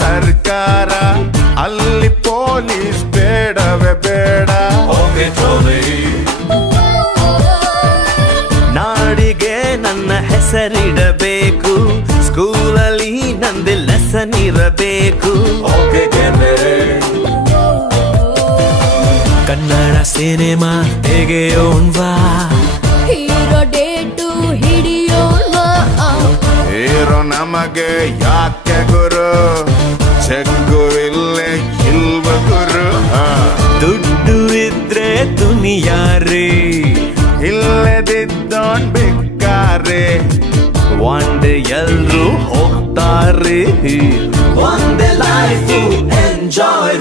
ಸರ್ಕಾರ, ಅಲ್ಲಿ ಪೊಲೀಸ್ ಬೇಡವೇ ಬೇಡ. ನಾಡಿಗೆ ನನ್ನ ಹೆಸರಿಡಬೇಕು, ಸ್ಕೂಲಲ್ಲಿ ನಂದು ಲೆಸನ್ ಇರಬೇಕು. Kannada cinema ತೆಗೆಯೋಣ್ವಾ, hero date ಹಿಡಿಯೋಣ್ವಾ. Hero ನಮಗೆ ಯಾಕೆ ಗುರು, ಜಗ್ಗು ಇಲ್ಲೇ ಇಲ್ವ ಗುರು. ದುಡ್ಡು ಇದ್ರೆ ದುನಿಯಾರಿ, ಇಲ್ಲದಿದ್ದೋನ್ ಬಿಕ್ಕಾರೆ. ಒಂದೇ ಎಲ್ರು ಹೋಗ್ತಾರೆ, ಒಂದೇ ಲೈಫ್ ಎಂಜಾಯ್.